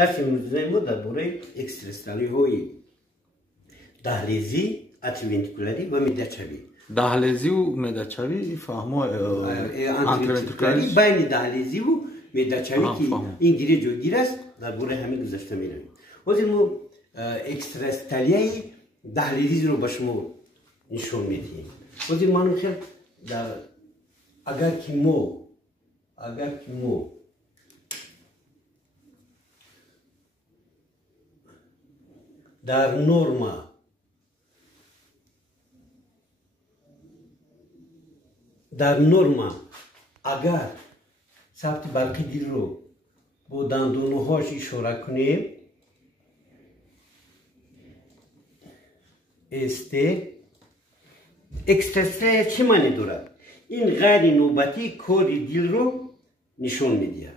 درس امروز ما درباره اکستراستالی های دهلیزی، اتریونتیکولاری و میدهچوی. دهلیزی و میدهچوی فهمو انترونتیکولاری بین دهلیزی و میدهچوی که این گیره جوگیر است درباره همین گذشته میرویم. وقتی ما اکستراستالی دهلیزی رو با شما نشون میدیم. وقتی ما نمیشه اگر که ما در نورما اگر ثبت برقی دل رو با دندونهاش اشاره کنیم اکستراستالی چه معنی دارد؟ این غیر نوبتی کار دل رو نشون میده.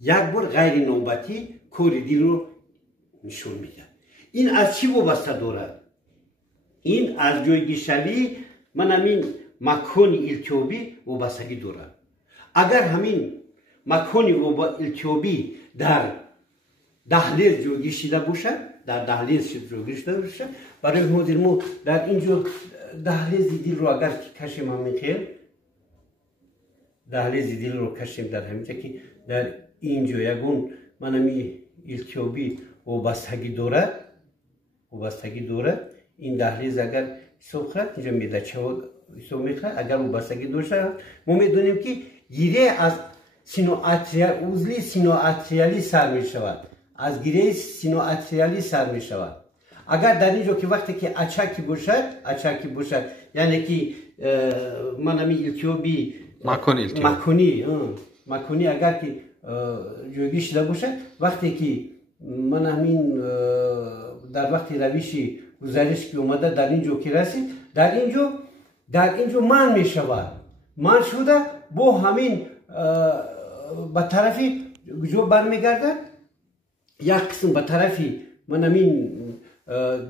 یک بار غیر نوبتی کار دل رو نشون میده. این از چی وابسته دارد؟ این از جایگیری من همین مکان التیابی وابستگی دارد. اگر همین مکان التیابی در دهلیز جایگیری شده باشد، برای حاضر ما در اینجا دهلیز دل رو اگر کشیم همین خیل دهلیز دل رو کشیم در همینجا که در اینجا یکون من همین التیابی وابستگی دارد این دهلیز اگر سوخت اینجا میدهچوی میخواد اگر وابستگی داشته ما میدونیم که گیره از عضله سینواتریالی سر میشود. از گیره سینواتریالی سر میشود. اگر در اینجا که وقتی که اچکی باشد یعنی که من همین التیابی مکانی اگر که جوگی شده باشد وقتی که من همین در وقت روشی گزارش که اومده در اینجا که رسید در اینجا من میشود. من شده با همین به طرفی جو برمیگردد. یک قسم به طرفی من همین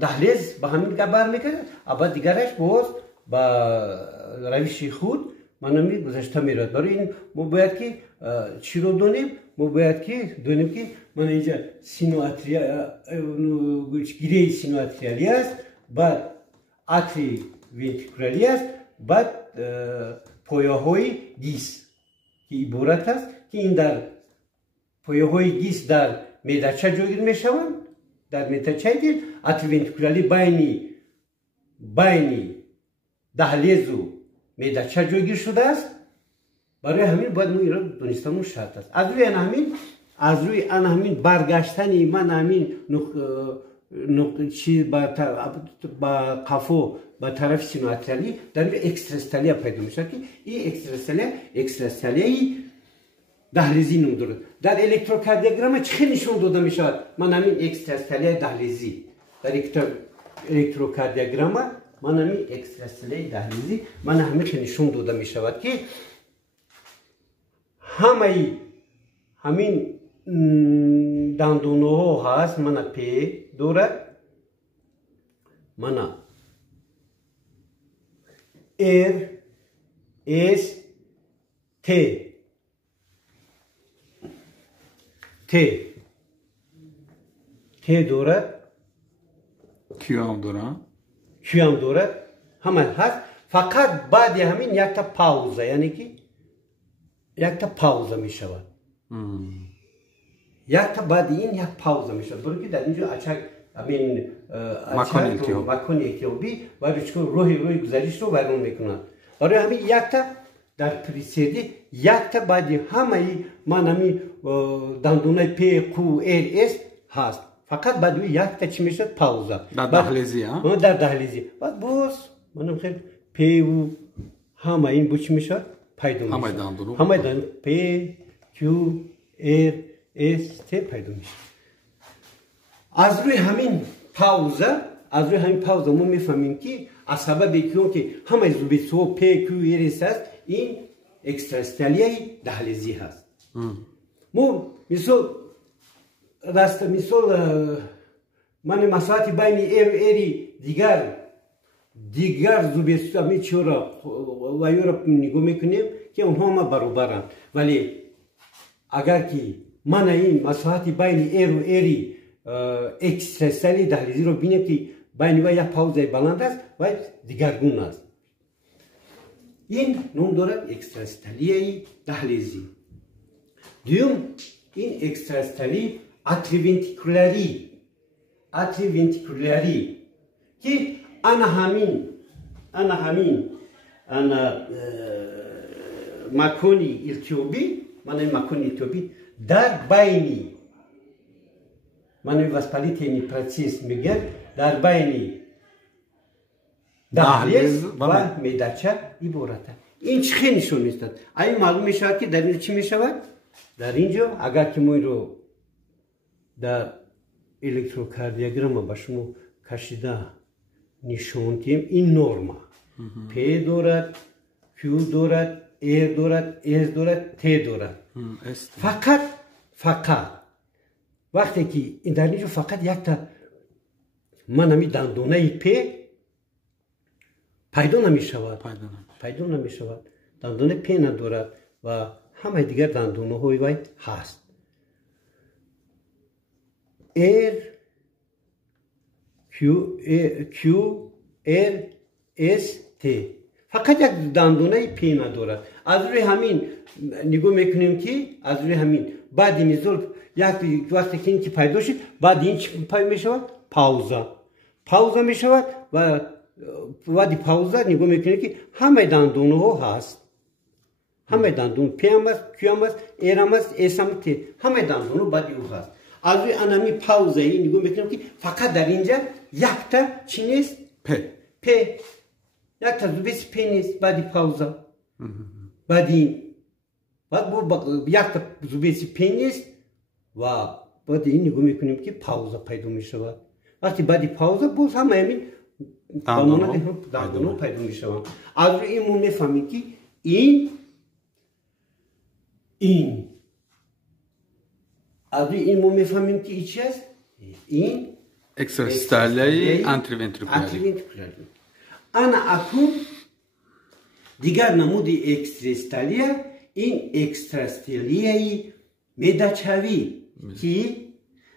دهلیز به همین دیگه برمیگردد. اما دیگرش باز با روش خود من همین گذشته میرد. برای این ما باید که چی رو دونیم؟ ما باید که دونیم که من اینجا گیره سینواتریالی است، بعد اتریونتیکولاری است، بعد پایه های گیس که عبارت است که این در پایه های گیس در میدهچه جوگیر می شوند. در میدهچه دل اتریونتیکولاری بین دهلیز و میدهچه جوگیر شده است. برای همین باید ما ایران دونستمون شرط است. از روی همین برگشتنی من همین چی با قفو با طرف سینواتریالی در اکستراستالی پیدا میشه که این اکستراستالی دهلیزی نام دارد. در الکتروکاردیوگرام چه نشون داده میشود؟ من همین اکستراستالی دهلیزی در الکتروکاردیوگرام من همین اکستراستالی دهلیزی من همین نشون داده میشود که همین دندونه ها هست. من پی دارد، من ار اس ت دارد، کیو هم دارد همه هست. فقط بعد همین یک تا پاوزه یعنی که یک تا پاوزه می شود. یک تا بعد این یک پاوزه می شود. برای که در اینجا همین مکان التیابی و روحی گذشت رو بیرون میکنند. برای همین یک تا در پریسیدی یک تا بعد همه من همین دندونه پی قو ار اس هست. فقط بعد یک تا چی میشد؟ پاوزه در دهلیزی ها؟ در دهلیزی. بعد باز منم خیلی پی و همه این بود چی میشد؟ پیدا میشد. همه دندونه پی کیو ار اس ت پیدا میشد. از روی همین پاوزه ما میفهمیم که از سبب که همه زوبیسو پی کیو ار اس است این اکستراستالی دهلیزی هست. ما مثال من مساحت بین اری دیگر زوبیسو همی چورا و یورا نگاه میکنیم که اونها ما برابرند. ولی اگر که من این مساحت بین ایر و ایری اکسترستالی دهلیزی رو بینیم که بین و یک پاوزه بلند است و دیگرگون است. این نام دارد اکسترستالی دهلیزی. دوم این اکسترستالی اتریونتیکولاری که انا همین مکانی التیوبی در بینی من واسپالیتینی پرسیس میگن در بینی دهلیز و میدچه عبارته. این چه خیلی نشون میدهد؟ آیا معلوم میشود که در اینجا چی میشود؟ در اینجا اگر که ما رو در الکتروکاردیوگرام با شما کشیده نشون دهیم این نرمه P دارد، Q دارد، R دارد، S دارد، T دارد. فقط وقتی که این در اینجا فقط یک تا من همی دندانه P پیدا نمی شود. دندانه P ندارد و همه دیگر دندانه های وای هست. R Q R S T فقط یک دندانه پی ندارد. از روی همین نگاه میکنیم که از روی همین بعد میزول یک وقتی که این که پیدا شد بعد این چی میشود؟ پاوزا میشود و بعد پاوزا نگاه میکنیم که همه دندانه ها هست. همه دندون پی هم است، کیو هم است، ار هم است، اس هم است، همه دندانه بعد او هست. از روی انمی پاوزا این نگاه میکنیم که فقط در اینجا یک تا چی نیست؟ پ یک تا زوبیس پی نیست بعدی پاوزا بعد این یک تا زوبیس پی نیست و بعد این نگاه میکنیم که پاوزا پیدا میشود. وقتی بعدی پاوزا باز همه همین دندانو پیدا میشود. از روی این ما میفهمیم که این از روی این ما میفهمیم که چی است؟ این اکسترستالی انتریونتریکولالی. انا اکنون دیگر نمود اکسترستالی این اکسترستالی میدچوی که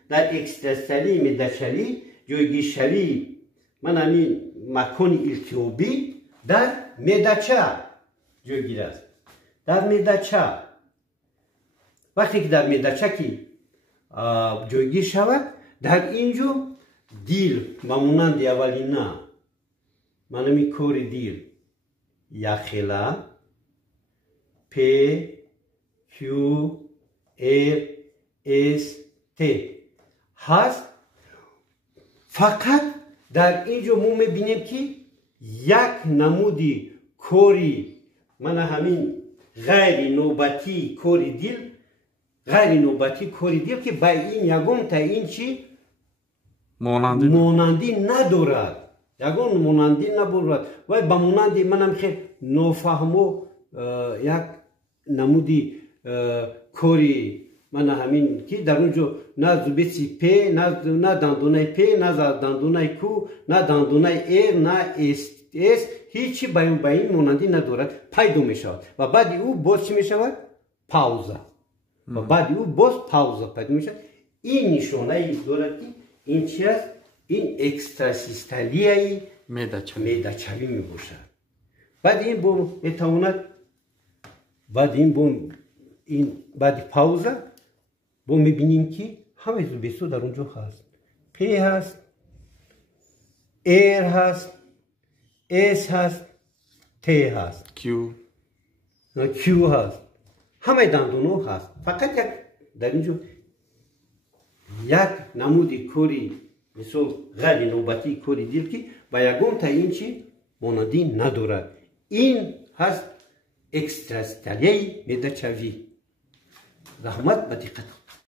در اکسترستالی میدچوی جویگی شوی من همین مکانی التیوبی در میدچه جویگیر است. در میدچه وقتی که در میدچه که جویگی شود در اینجا دیل مانند اولینا منمی کوری دیل یخلا P Q R S T هست. فقط در اینجا ما میبینیم که یک نمودی کوری من همین غیر نوبتی کوری دیل که با این یگم تا این چی مانندی ندارد. یگان مانندی نبود و با مانندی منم خیلی نفهمو یک نمودی کوری من همین که در اونجا نه زوبیسی پی نه دندانه پی نه دندانه کو نه دندانه ایر نه اس هیچی با این مانندی ندارد پیدا می شود و بعد او باز چی می شود؟ پاوزا و بعد او باز پاوزا پیدا می شود. این نشانه ای دارد که این چی است؟ این اکستراسیستالی میدچوی می باشد. بعد این با میتواند بعد پاوزا با میبینیم که همه زوبیسو در اونجا هست. پی هست، ایر هست، اس هست، تی هست، کیو هست، همه دندونو هست. فقط یک در اینجا یک نمودی کوری مثل غیر نوبتی کوری دیل که با یگم تا این چی مانندی ندارد. این هست اکستراسیستالی میدچوی. رحمت به دقت.